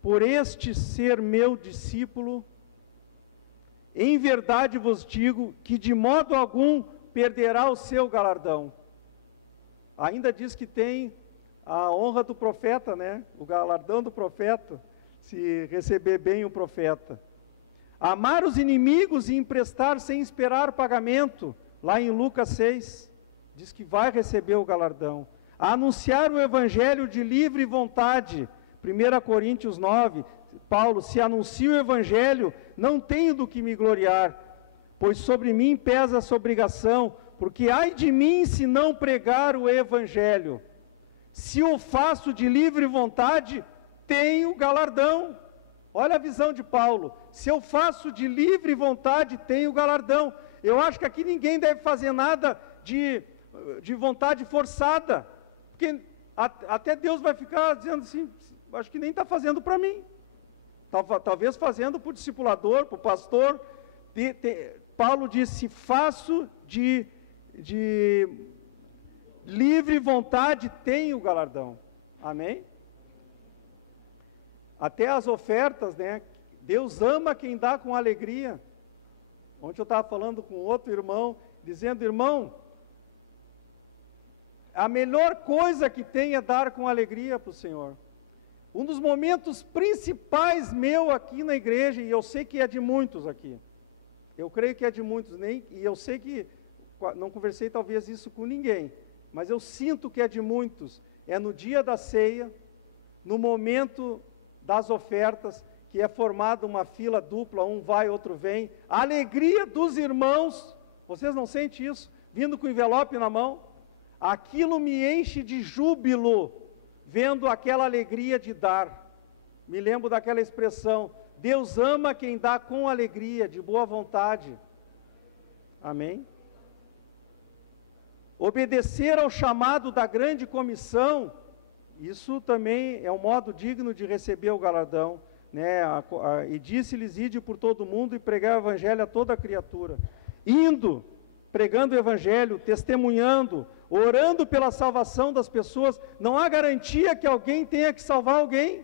por este ser meu discípulo, em verdade vos digo, que de modo algum perderá o seu galardão. Ainda diz que tem a honra do profeta, né? O galardão do profeta, se receber bem o profeta. Amar os inimigos e emprestar sem esperar pagamento, lá em Lucas 6, diz que vai receber o galardão. Anunciar o evangelho de livre vontade, 1 Coríntios 9, Paulo, se anuncio o evangelho, não tenho do que me gloriar, pois sobre mim pesa essa obrigação, porque ai de mim se não pregar o evangelho. Se o faço de livre vontade, tenho galardão. Olha a visão de Paulo, se eu faço de livre vontade, tenho galardão. Eu acho que aqui ninguém deve fazer nada de vontade forçada, porque até Deus vai ficar dizendo assim, acho que nem está fazendo para mim, talvez fazendo para o discipulador, para o pastor. Paulo disse, faço de de livre vontade tem o galardão. Amém? Até as ofertas, né? Deus ama quem dá com alegria. Ontem eu estava falando com outro irmão, dizendo, irmão, a melhor coisa que tem é dar com alegria para o Senhor. Um dos momentos principais meu aqui na igreja, e eu sei que é de muitos aqui, eu creio que é de muitos, e eu sei que, não conversei talvez isso com ninguém, mas eu sinto que é de muitos, é no dia da ceia, no momento das ofertas, que é formada uma fila dupla, um vai, outro vem, a alegria dos irmãos, vocês não sentem isso? Vindo com o envelope na mão, aquilo me enche de júbilo, vendo aquela alegria de dar. Me lembro daquela expressão, Deus ama quem dá com alegria, de boa vontade. Amém? Obedecer ao chamado da grande comissão, isso também é um modo digno de receber o galardão, né? E disse-lhes, ide por todo mundo e pregar o evangelho a toda criatura. Indo, pregando o evangelho, testemunhando, orando pela salvação das pessoas, não há garantia que alguém tenha que salvar alguém.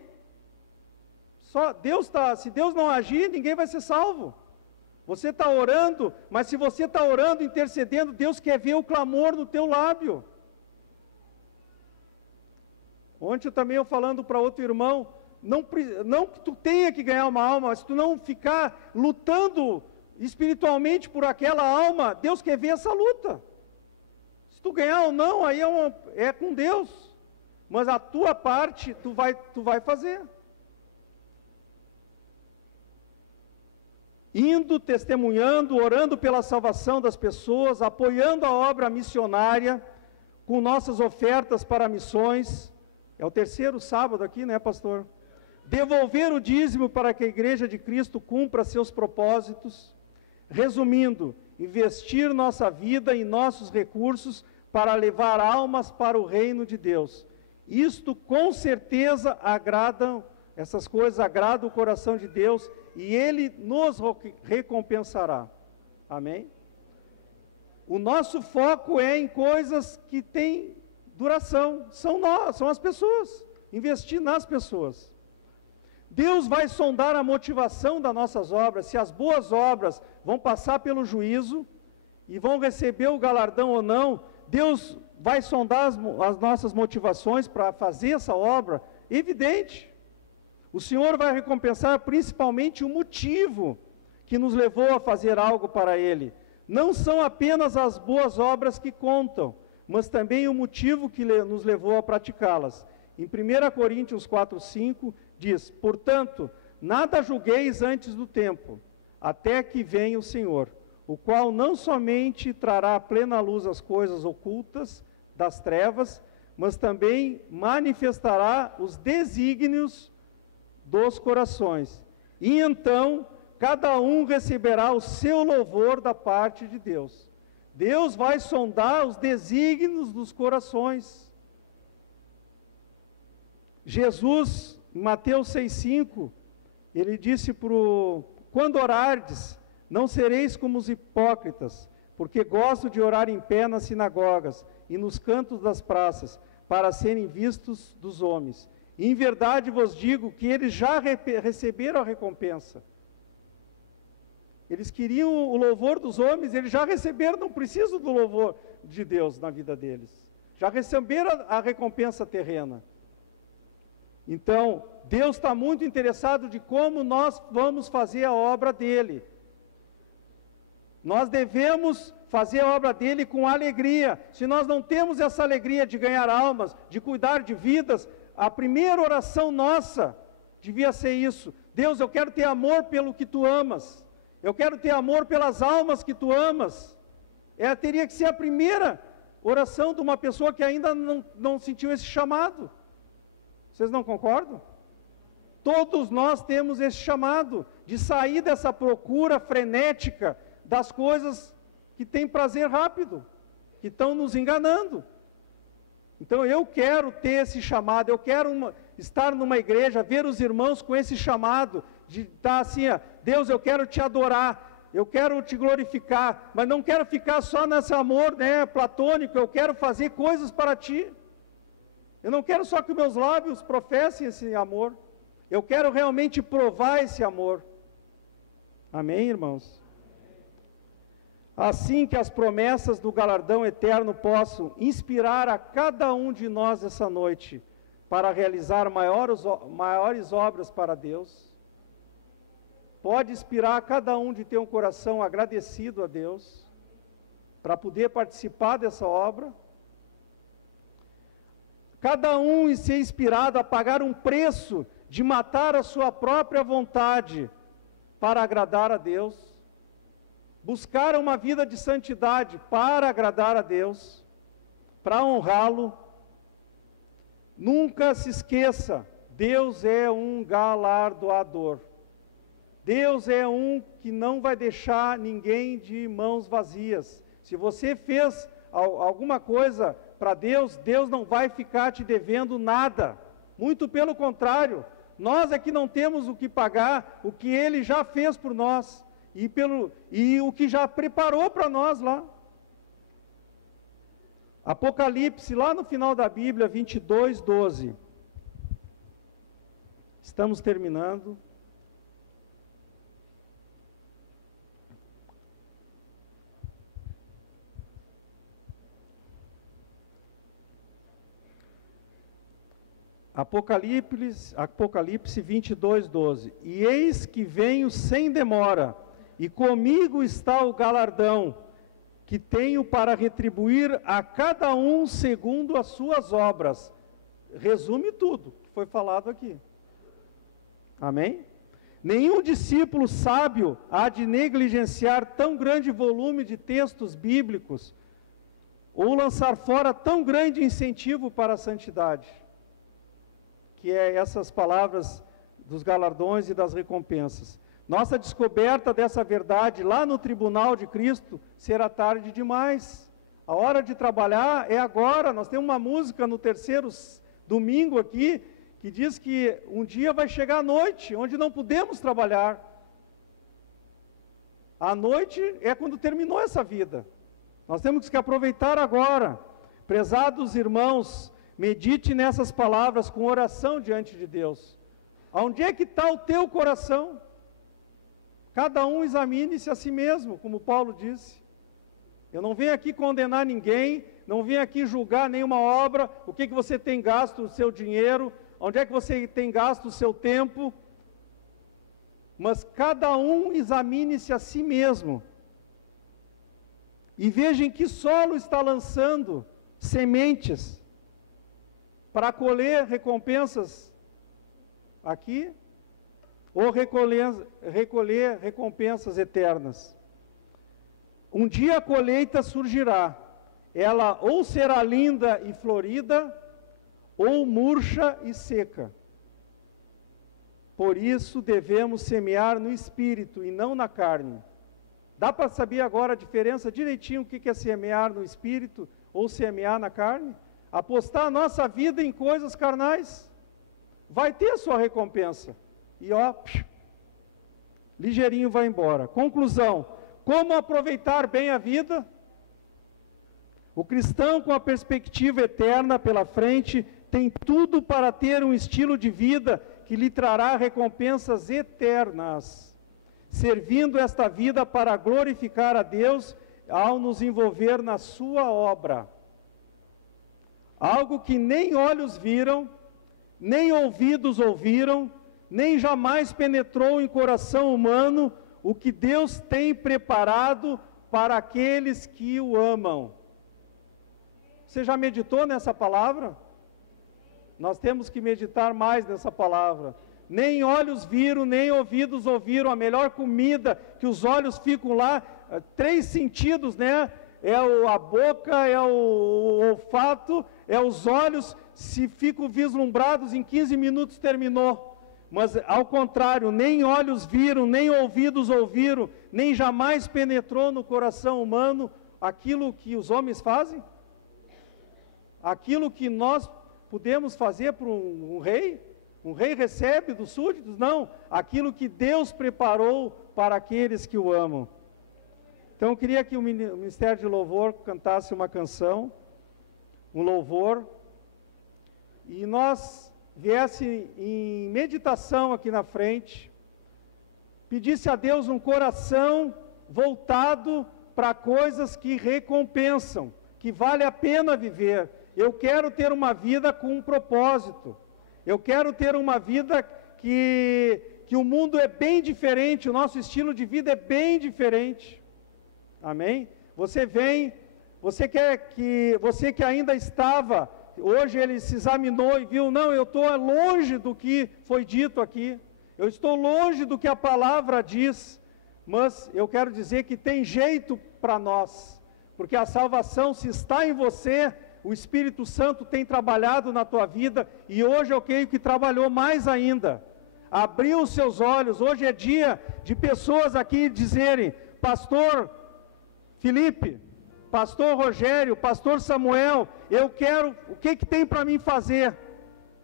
Só Deus se Deus não agir, ninguém vai ser salvo. Você está orando, mas se você está orando, intercedendo, Deus quer ver o clamor no teu lábio. Ontem também eu falando para outro irmão, não que tu tenha que ganhar uma alma, mas se tu não ficar lutando espiritualmente por aquela alma, Deus quer ver essa luta. Se tu ganhar ou não, aí é com Deus. Mas a tua parte, tu vai fazer. Indo, testemunhando, orando pela salvação das pessoas, apoiando a obra missionária, com nossas ofertas para missões. É o terceiro sábado aqui, né, pastor? Devolver o dízimo para que a Igreja de Cristo cumpra seus propósitos. Resumindo, investir nossa vida e nossos recursos para levar almas para o reino de Deus. Isto com certeza essas coisas agradam o coração de Deus e Ele nos recompensará. Amém? O nosso foco é em coisas que têm duração, são as pessoas, investir nas pessoas. Deus vai sondar a motivação das nossas obras, se as boas obras vão passar pelo juízo e vão receber o galardão ou não. Deus vai sondar as nossas motivações para fazer essa obra, evidente. O Senhor vai recompensar principalmente o motivo que nos levou a fazer algo para Ele. Não são apenas as boas obras que contam, mas também o motivo que nos levou a praticá-las. Em 1 Coríntios 4:5 diz, portanto, nada julgueis antes do tempo, até que venha o Senhor, o qual não somente trará à plena luz as coisas ocultas das trevas, mas também manifestará os desígnios dos corações. E então, cada um receberá o seu louvor da parte de Deus. Deus vai sondar os desígnios dos corações. Jesus, em Mateus 6,5, ele disse quando orardes, não sereis como os hipócritas, porque gostam de orar em pé nas sinagogas e nos cantos das praças, para serem vistos dos homens. E em verdade vos digo que eles já receberam a recompensa. Eles queriam o louvor dos homens, eles já receberam, não precisam do louvor de Deus na vida deles. Já receberam a recompensa terrena. Então, Deus está muito interessado de como nós vamos fazer a obra dEle. Nós devemos fazer a obra dEle com alegria. Se nós não temos essa alegria de ganhar almas, de cuidar de vidas, a primeira oração nossa devia ser isso. Deus, eu quero ter amor pelo que Tu amas. Eu quero ter amor pelas almas que Tu amas. Teria que ser a primeira oração de uma pessoa que ainda não sentiu esse chamado. Vocês não concordam? Todos nós temos esse chamado de sair dessa procura frenética das coisas que têm prazer rápido, que estão nos enganando. Então eu quero ter esse chamado, eu quero estar numa igreja, ver os irmãos com esse chamado, de estar assim, Deus, eu quero Te adorar. eu quero te glorificar, mas não quero ficar só nesse amor, né, platônico, eu quero fazer coisas para ti. Eu não quero só que meus lábios professem esse amor, eu quero realmente provar esse amor. Amém, irmãos? Assim que as promessas do galardão eterno possam inspirar a cada um de nós essa noite, para realizar maiores obras para Deus, pode inspirar cada um de ter um coração agradecido a Deus, para poder participar dessa obra. Cada um ser inspirado a pagar um preço de matar a sua própria vontade para agradar a Deus. Buscar uma vida de santidade para agradar a Deus, para honrá-lo. Nunca se esqueça, Deus é um galardoador. Deus é um que não vai deixar ninguém de mãos vazias. Se você fez alguma coisa para Deus, Deus não vai ficar te devendo nada. Muito pelo contrário, nós é que não temos o que pagar, o que Ele já fez por nós, e o que já preparou para nós lá. Apocalipse, lá no final da Bíblia, 22, 12. Estamos terminando. Apocalipse 22, 12. E eis que venho sem demora, e comigo está o galardão, que tenho para retribuir a cada um segundo as suas obras. Resume tudo que foi falado aqui. Amém? Nenhum discípulo sábio há de negligenciar tão grande volume de textos bíblicos, ou lançar fora tão grande incentivo para a santidade, que é essas palavras dos galardões e das recompensas. Nossa descoberta dessa verdade lá no tribunal de Cristo será tarde demais. A hora de trabalhar é agora. Nós temos uma música no terceiro domingo aqui, que diz que um dia vai chegar a noite, onde não podemos trabalhar. A noite é quando terminou essa vida. Nós temos que aproveitar agora. Prezados irmãos, medite nessas palavras com oração diante de Deus. Aonde é que está o teu coração? Cada um examine-se a si mesmo, como Paulo disse. Eu não venho aqui condenar ninguém, não venho aqui julgar nenhuma obra, o que você tem gasto o seu dinheiro, onde é que você tem gasto o seu tempo, mas cada um examine-se a si mesmo, e veja em que solo está lançando sementes, para colher recompensas aqui, ou recolher recompensas eternas. Um dia a colheita surgirá, ela ou será linda e florida, ou murcha e seca. Por isso devemos semear no espírito e não na carne. Dá para saber agora a diferença direitinho o que é semear no espírito ou semear na carne? Apostar a nossa vida em coisas carnais, vai ter a sua recompensa. E ó, ligeirinho vai embora. Conclusão, como aproveitar bem a vida? O cristão com a perspectiva eterna pela frente tem tudo para ter um estilo de vida que lhe trará recompensas eternas, servindo esta vida para glorificar a Deus ao nos envolver na sua obra. Algo que nem olhos viram, nem ouvidos ouviram, nem jamais penetrou em coração humano o que Deus tem preparado para aqueles que o amam. Você já meditou nessa palavra? Nós temos que meditar mais nessa palavra. Nem olhos viram, nem ouvidos ouviram, a melhor comida que os olhos ficam lá, 3 sentidos, né? É a boca, é o olfato, é os olhos, se ficam vislumbrados, em 15 minutos terminou. Mas ao contrário, nem olhos viram, nem ouvidos ouviram, nem jamais penetrou no coração humano aquilo que os homens fazem? Aquilo que nós podemos fazer para um rei? Um rei recebe dos súditos? Não, aquilo que Deus preparou para aqueles que o amam. Então eu queria que o Ministério de Louvor cantasse uma canção, um louvor, e nós viesse em meditação aqui na frente, pedisse a Deus um coração voltado para coisas que recompensam, que vale a pena viver. Eu quero ter uma vida com um propósito, eu quero ter uma vida que o mundo é bem diferente, o nosso estilo de vida é bem diferente. Amém? Você que ainda estava, hoje ele se examinou e viu, não, eu estou longe do que foi dito aqui, eu estou longe do que a palavra diz, mas eu quero dizer que tem jeito para nós, porque a salvação, se está em você, o Espírito Santo tem trabalhado na tua vida, e hoje eu creio que trabalhou mais ainda, abriu os seus olhos. Hoje é dia de pessoas aqui dizerem, pastor Felipe, pastor Rogério, pastor Samuel, eu quero, o que tem para mim fazer?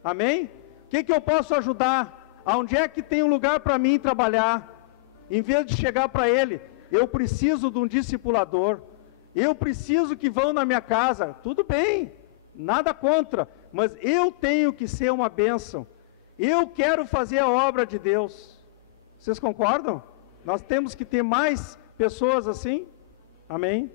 Amém? O que eu posso ajudar? Aonde é que tem um lugar para mim trabalhar? Em vez de chegar para ele, eu preciso de um discipulador, eu preciso que vão na minha casa, tudo bem, nada contra, mas eu tenho que ser uma bênção, eu quero fazer a obra de Deus. Vocês concordam? Nós temos que ter mais pessoas assim? Amém?